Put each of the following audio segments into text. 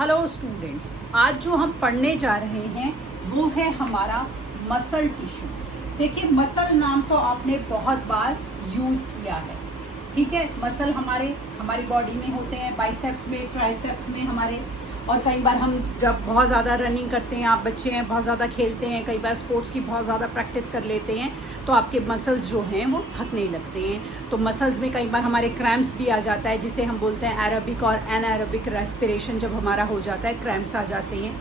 Hello students, आज जो हम पढ़ने जा रहे हैं वो है हमारा मसल टिश्यू। देखिए, मसल नाम तो आपने बहुत बार यूज़ किया है, ठीक है। मसल हमारी बॉडी में होते हैं, बाइसेप्स में, ट्राइसेप्स में हमारे। और कई बार हम जब बहुत ज़्यादा रनिंग करते हैं, आप बच्चे हैं बहुत ज़्यादा खेलते हैं, कई बार स्पोर्ट्स की बहुत ज़्यादा प्रैक्टिस कर लेते हैं, तो आपके मसल्स जो हैं वो थकने लगते हैं। तो मसल्स में कई बार हमारे क्रैम्प्स भी आ जाता है, जिसे हम बोलते हैं एरोबिक और एनारोबिक रेस्पिरेशन। जब हमारा हो जाता है, क्रैम्प्स आ जाते हैं।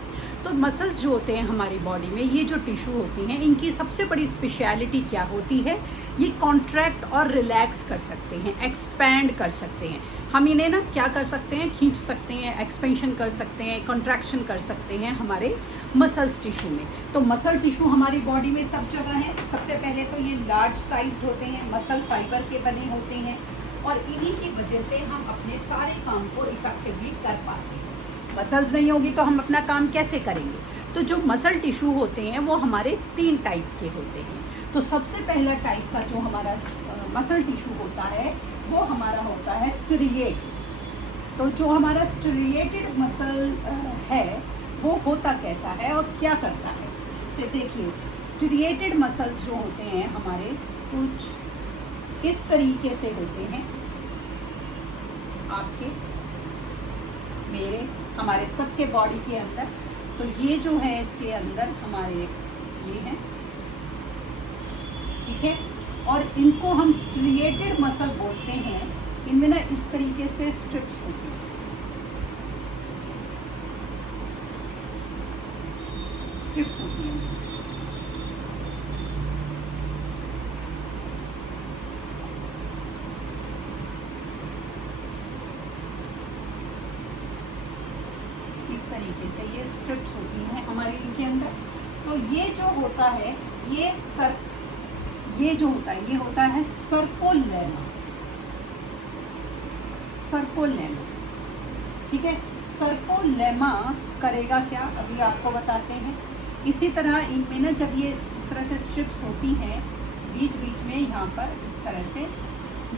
तो मसल्स जो होते हैं हमारी बॉडी में, ये जो टिश्यू होती हैं, इनकी सबसे बड़ी स्पेशलिटी क्या होती है? ये कॉन्ट्रैक्ट और रिलैक्स कर सकते हैं, एक्सपैंड कर सकते हैं। हम इन्हें ना क्या कर सकते हैं, खींच सकते हैं, एक्सपेंशन कर सकते हैं, कॉन्ट्रैक्शन कर सकते हैं हमारे मसल्स टिश्यू में। तो मसल टिश्यू हमारी बॉडी में सब जगह है। सबसे पहले तो ये लार्ज साइज होते हैं, मसल फाइबर के बने होते हैं, और इन्हीं की वजह से हम अपने सारे काम को इफेक्टिवली कर पाते हैं। मसल्स नहीं होगी तो हम अपना काम कैसे करेंगे? तो जो मसल टिश्यू होते हैं वो हमारे 3 टाइप के होते हैं। तो सबसे पहला टाइप का जो हमारा मसल टिश्यू होता है वो हमारा होता है स्टेरिएट। तो जो हमारा स्टेरिएटेड मसल है वो होता कैसा है और क्या करता है? तो देखिए, स्टेरिएटेड मसल्स जो होते हैं हमारे कुछ इस तरीके से होते हैं, आपके, मेरे, हमारे सबके बॉडी के अंदर। तो ये जो है इसके अंदर हमारे ये हैं, ठीक है। और इनको हम स्ट्रिएटेड मसल बोलते हैं। इनमें ना इस तरीके से स्ट्रिप्स होती हैं, स्ट्रिप्स होती हैं। इस तरीके से ये स्ट्रिप्स होती हैं हमारे इनके अंदर। तो ये जो होता है, ये जो होता है, ये होता है सर्कोलेमा। सर्कोलेमा, ठीक है। सर्कोलेमा करेगा क्या, अभी आपको बताते हैं। इसी तरह इनमें ना जब ये इस तरह से स्ट्रिप्स होती हैं, बीच बीच में यहाँ पर इस तरह से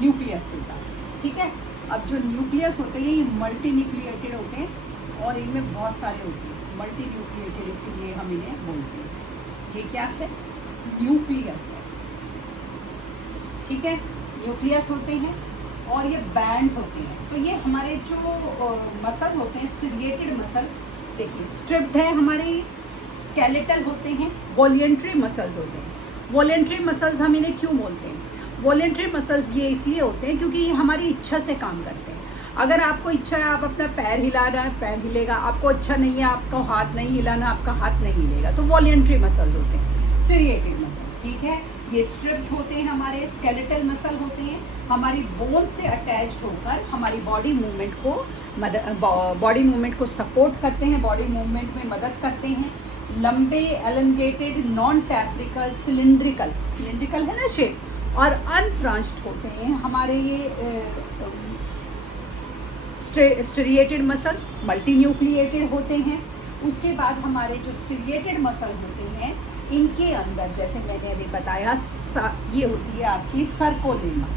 न्यूक्लियस होता है, ठीक है। अब जो न्यूक्लियस होते हैं ये मल्टी न्यूक्लिएटेड होते हैं, और इनमें बहुत सारे होते हैं मल्टी न्यूक्लिएटेड, इसीलिए हम इन्हें बोलते हैं। ये क्या है? न्यूक्लियस है, ठीक है। न्यूक्लियस होते हैं और ये बैंड्स होते हैं। तो ये हमारे जो मसल्स होते हैं, स्टेरिएटेड मसल, देखिए स्ट्रिप्ड है हमारे, स्केलेटल होते हैं, वॉलेंट्री मसल्स होते हैं। वॉलेंट्री मसल्स हम इन्हें क्यों बोलते हैं? वॉलेंट्री मसल्स ये इसलिए होते हैं क्योंकि ये हमारी इच्छा से काम करते हैं। अगर आपको इच्छा है आप अपना पैर हिला रहे हैं, पैर हिलेगा। आपको इच्छा नहीं है, आपका हाथ नहीं हिलाना, आपका हाथ नहीं हिलेगा। तो वॉलेंट्री मसल्स होते हैं, स्टेरिएटेड मसल, ठीक है। ये स्ट्रिप्ड होते हैं हमारे, स्केलेटल मसल होते हैं, हमारी बोन से अटैच्ड होकर हमारी बॉडी मूवमेंट को सपोर्ट करते हैं, बॉडी मूवमेंट में मदद करते हैं। लंबे, एलंगेटेड, नॉन टैप्रिकल, सिलिंड्रिकल है ना शेप, और अनब्रांच्ड होते हैं हमारे ये स्टेरिएटेड मसल्स। मल्टी न्यूक्लिएटेड होते हैं। उसके बाद हमारे जो स्टेरिएटेड मसल होते हैं, इनके अंदर जैसे मैंने अभी बताया, ये होती है आपकी सर्कोलेमा।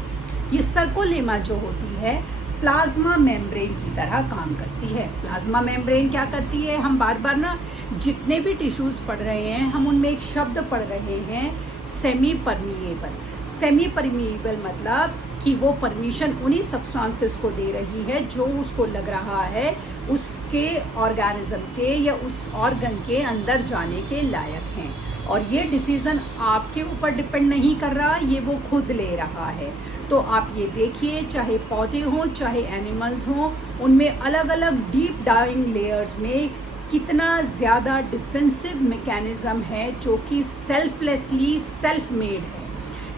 ये सर्कोलेमा जो होती है प्लाज्मा मेम्ब्रेन की तरह काम करती है। प्लाज्मा मेम्ब्रेन क्या करती है? हम बार बार ना जितने भी टिश्यूज पढ़ रहे हैं, हम उनमें एक शब्द पढ़ रहे हैं, सेमी परमिएबल। सेमी परमिएबल मतलब कि वो परमिशन उन्हीं सब्सटेंसेस को दे रही है जो उसको लग रहा है उसके ऑर्गेनिज्म के या उस ऑर्गन के अंदर जाने के लायक हैं। और ये डिसीजन आपके ऊपर डिपेंड नहीं कर रहा, ये वो खुद ले रहा है। तो आप ये देखिए, चाहे पौधे हों चाहे एनिमल्स हों, उनमें अलग अलग डीप डाइंग लेयर्स में कितना ज़्यादा डिफेंसिव मैकेनिज्म है जो कि सेल्फलेसली सेल्फ मेड है।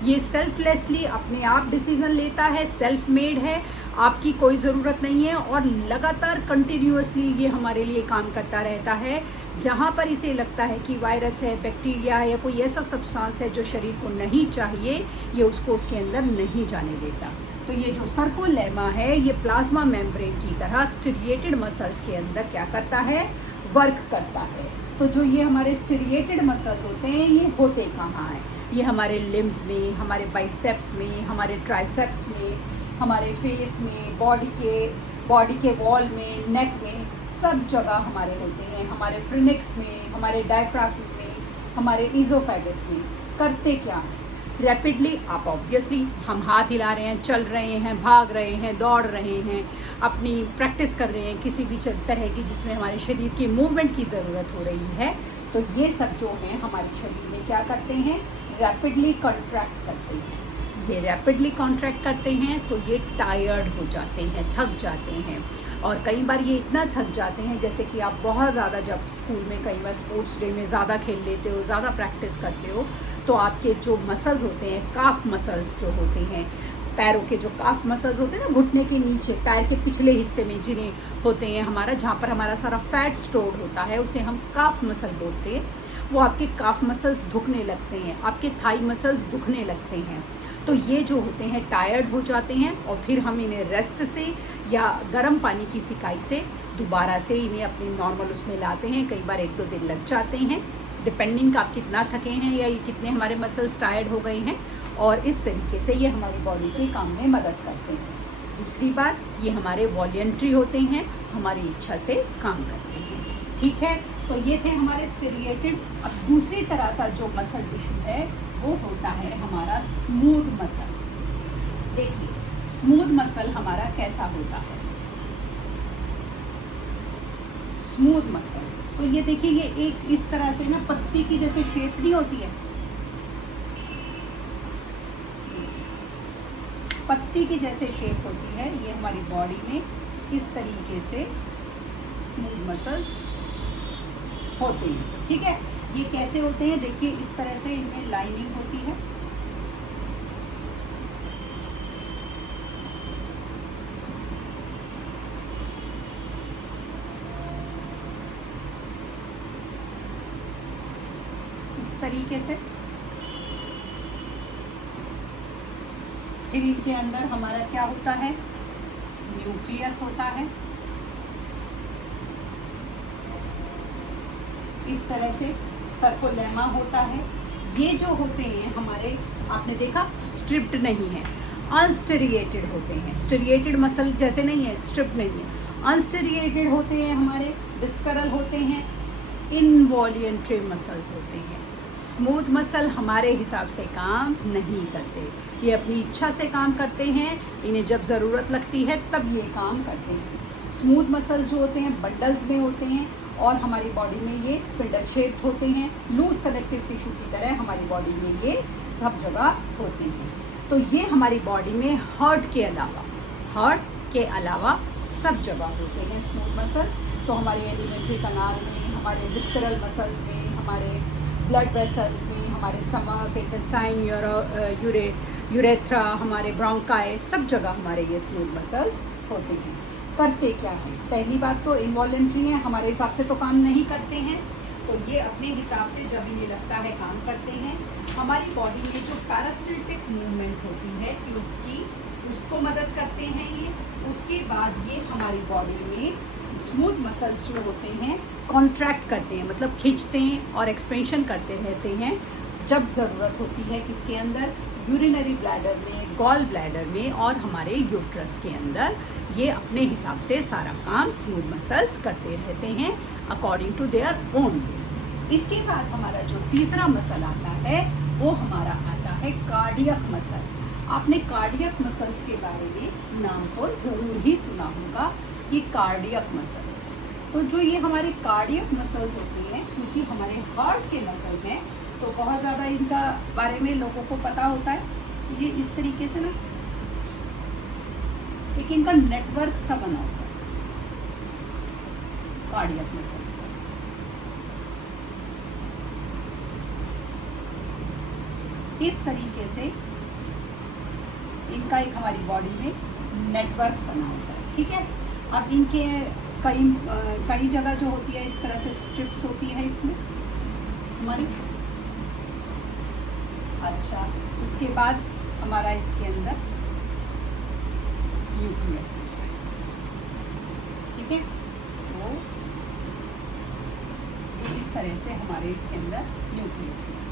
ये सेल्फलेसली अपने आप डिसीजन लेता है, सेल्फ मेड है, आपकी कोई ज़रूरत नहीं है, और लगातार कंटिन्यूअसली ये हमारे लिए काम करता रहता है। जहाँ पर इसे लगता है कि वायरस है, बैक्टीरिया है, या कोई ऐसा सब्सटेंस है जो शरीर को नहीं चाहिए, ये उसको उसके अंदर नहीं जाने देता। तो ये जो सर्कोलेमा है, ये प्लाज्मा मेम्ब्रेन की तरह स्टेरिएटेड मसल्स के अंदर क्या करता है? वर्क करता है। तो जो ये हमारे स्टेरिएटेड मसल्स होते हैं, ये होते कहाँ हैं? ये हमारे लिम्स में, हमारे बाइसेप्स में, हमारे ट्राइसेप्स में, हमारे फेस में, बॉडी के वॉल में, नेक में, सब जगह हमारे होते हैं, हमारे फ्रिनिक्स में, हमारे डायफ्राग्म में, हमारे ईजोफेगस में। करते क्या है? रैपिडली आप ऑब्वियसली हम हाथ हिला रहे हैं, चल रहे हैं, भाग रहे हैं, दौड़ रहे हैं, अपनी प्रैक्टिस कर रहे हैं किसी भी तरह की जिसमें हमारे शरीर की मूवमेंट की ज़रूरत हो रही है, तो ये सब जो हैं हमारे शरीर में क्या करते हैं? रैपिडली कॉन्ट्रैक्ट करते हैं। ये रैपिडली कॉन्ट्रैक्ट करते हैं तो ये टायर्ड हो जाते हैं, थक जाते हैं। और कई बार ये इतना थक जाते हैं, जैसे कि आप बहुत ज़्यादा जब स्कूल में कई बार स्पोर्ट्स डे में ज़्यादा खेल लेते हो, ज़्यादा प्रैक्टिस करते हो, तो आपके जो मसल्स होते हैं, काफ मसल्स जो होते हैं, पैरों के जो काफ मसल्स होते हैं ना, घुटने के नीचे पैर के पिछले हिस्से में जिन्हें होते हैं हमारा, जहाँ पर हमारा सारा फैट स्टोर्ड होता है, उसे हम काफ मसल बोलते हैं। वो आपके काफ मसल्स दुखने लगते हैं, आपके थाई मसल्स दुखने लगते हैं। तो ये जो होते हैं टायर्ड हो जाते हैं और फिर हम इन्हें रेस्ट से या गर्म पानी की सिकाई से दोबारा से इन्हें अपने नॉर्मल उसमें लाते हैं। कई बार 1-2 दिन लग जाते हैं, डिपेंडिंग आप कितना थके हैं या ये कितने हमारे मसल्स टायर्ड हो गए हैं, और इस तरीके से ये हमारी बॉडी के काम में मदद करते हैं। दूसरी बात, ये हमारे वॉलंटरी होते हैं, हमारी इच्छा से काम करते हैं। ठीक है, तो ये थे हमारे स्टेरिएटेड। अब दूसरी तरह का जो मसल टिश्यू है वो होता है हमारा स्मूथ मसल। देखिए स्मूथ मसल हमारा कैसा होता है। स्मूथ मसल, तो ये देखिए ये एक इस तरह से ना पत्ती की जैसे शेप नहीं होती है, पत्ती की जैसे शेप होती है, ये हमारी बॉडी में इस तरीके से स्मूथ मसल्स होते हैं। ठीक है, ये कैसे होते हैं? देखिए इस तरह से इनमें लाइनिंग होती है, इस तरीके से। फिर इनके अंदर हमारा क्या होता है? न्यूक्लियस होता है। इस तरह से सर्कुलेमा होता है। ये जो होते हैं हमारे, आपने देखा स्ट्रिप्ड नहीं है, अनस्टेरिएटेड होते हैं। स्टेरिएटेड मसल जैसे नहीं है, स्ट्रिप्ड नहीं है, अनस्टेरिएटेड होते हैं हमारे, विस्करल होते हैं, इनवॉल्यूंटरी मसल्स होते हैं। स्मूथ मसल हमारे हिसाब से काम नहीं करते, ये अपनी इच्छा से काम करते हैं, इन्हें जब ज़रूरत लगती है तब ये काम करते हैं। स्मूथ मसल्स जो होते हैं बंडल्स में होते हैं और हमारी बॉडी में ये स्पिंडल शेप होते हैं, लूज कनेक्टिव टिश्यू की तरह हमारी बॉडी में ये सब जगह होते हैं। तो ये हमारी बॉडी में हार्ट के अलावा सब जगह होते हैं स्मूथ मसल्स। तो हमारे एलिमेंट्री कनाल में, हमारे विस्करल मसल्स में, हमारे ब्लड वेसल्स में, हमारे स्टमक, इंटेस्टाइन, यूरेथ्रा, हमारे ब्रोंकाई, सब जगह हमारे ये स्मूथ मसल्स होते हैं। करते क्या है? पहली बात तो इनवॉलंटरी है, हमारे हिसाब से तो काम नहीं करते हैं, तो ये अपने हिसाब से जब इन्हें लगता है काम करते हैं। हमारी बॉडी में जो पैरासिम्पैथेटिक मूवमेंट होती है ट्यूब्स की, उसको मदद करते हैं ये। उसके बाद ये हमारी बॉडी में स्मूथ मसल्स जो होते हैं कॉन्ट्रैक्ट करते हैं, मतलब खींचते हैं और एक्सपेंशन करते रहते हैं जब ज़रूरत होती है। किसके अंदर? यूरिनरी ब्लैडर में, गॉल ब्लैडर में और हमारे यूट्रस के अंदर। ये अपने हिसाब से सारा काम स्मूथ मसल्स करते रहते हैं अकॉर्डिंग टू देयर ओन। इसके बाद हमारा जो तीसरा मसल आता है वो हमारा आता है कार्डियक मसल। आपने कार्डियक मसल्स के बारे में नाम तो ज़रूर ही सुना होगा कि कार्डियक मसल्स, तो जो ये हमारे कार्डियक मसल्स होती हैं, क्योंकि हमारे हार्ट के मसल्स हैं तो बहुत ज़्यादा इनका बारे में लोगों को पता होता है। ये इस तरीके से ना एक इनका नेटवर्क सा बना होता है कार्डियक मसल्स का। इस तरीके से इनका एक हमारी बॉडी में नेटवर्क बना होता है। ठीक है, अब इनके कई जगह जो होती है इस तरह से स्ट्रिप्स होती है इसमें हमारी। अच्छा, उसके बाद हमारा इसके अंदर न्यूक्लियस होता है। ठीक है, तो ये इस तरह से हमारे इसके अंदर न्यूक्लियस होता है।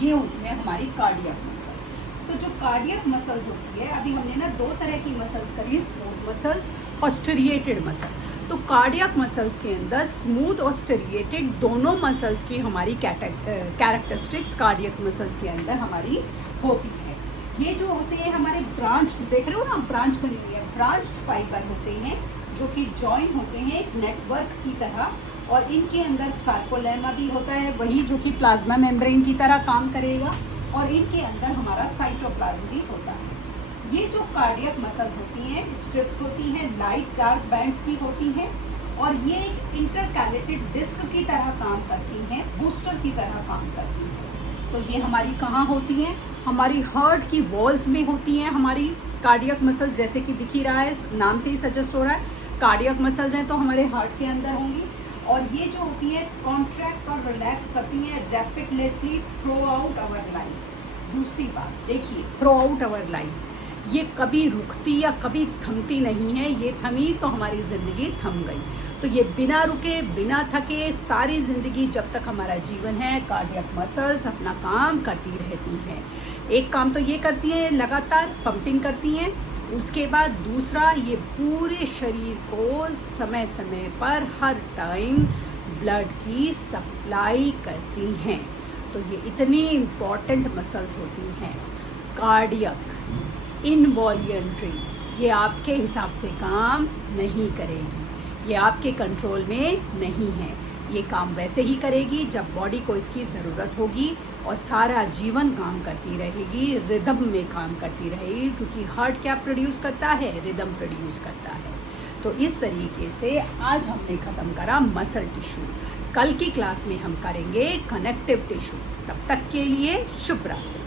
ये होती है हमारी कार्डियक मसल्स। तो जो कार्डियक मसल्स होती है, अभी हमने ना दो तरह की मसल्स करी, स्मूथ मसल्स और स्टेरिएटेड मसल। तो कार्डियक मसल्स के अंदर स्मूथ और स्टेरिएटेड दोनों मसल्स की हमारी कैरेक्टरिस्टिक्स कार्डियक मसल्स के अंदर हमारी होती है। ये जो होते हैं हमारे ब्रांच, देख रहे हो ना, ब्रांच बनी हुई है, ब्रांच्ड फाइबर होते हैं जो कि जॉइन होते हैं एक नेटवर्क की तरह, और इनके अंदर सार्कोलेमा भी होता है, वही जो कि प्लाज्मा मेम्ब्रेन की तरह काम करेगा, और इनके अंदर हमारा साइटोप्लाज्म भी होता है। ये जो कार्डियक मसल्स होती हैं, स्ट्रिप्स होती हैं, लाइट डार्क बैंड्स की होती हैं, और ये एक इंटरकैलेटेड डिस्क की तरह काम करती हैं, बूस्टर की तरह काम करती हैं। तो ये हमारी कहाँ होती हैं? हमारी हार्ट की वॉल्स में होती हैं हमारी कार्डियक मसल्स, जैसे कि दिख ही रहा है, नाम से ही सजेस्ट हो रहा है कार्डियक मसल्स हैं तो हमारे हार्ट के अंदर होंगी। और ये जो होती है कॉन्ट्रैक्ट और रिलैक्स करती हैं रैपिडलेसली थ्रू आउट आवर लाइफ। दूसरी बात देखिए, थ्रू आउट आवर लाइफ, ये कभी रुकती या कभी थमती नहीं है, ये थमी तो हमारी ज़िंदगी थम गई। तो ये बिना रुके बिना थके सारी ज़िंदगी जब तक हमारा जीवन है, कार्डियक मसल्स अपना काम करती रहती हैं। एक काम तो ये करती हैं, लगातार पंपिंग करती हैं, उसके बाद दूसरा ये पूरे शरीर को समय समय पर हर टाइम ब्लड की सप्लाई करती हैं। तो ये इतनी इम्पॉर्टेंट मसल्स होती हैं। कार्डियक इनवॉल्यूंटरी, ये आपके हिसाब से काम नहीं करेगी, ये आपके कंट्रोल में नहीं है। ये काम वैसे ही करेगी जब बॉडी को इसकी ज़रूरत होगी, और सारा जीवन काम करती रहेगी, रिदम में काम करती रहेगी, क्योंकि हार्ट क्या प्रोड्यूस करता है? रिदम प्रोड्यूस करता है। तो इस तरीके से आज हमने ख़त्म करा मसल टिश्यू। कल की क्लास में हम करेंगे कनेक्टिव टिश्यू। तब तक के लिए शुभ रात्रि।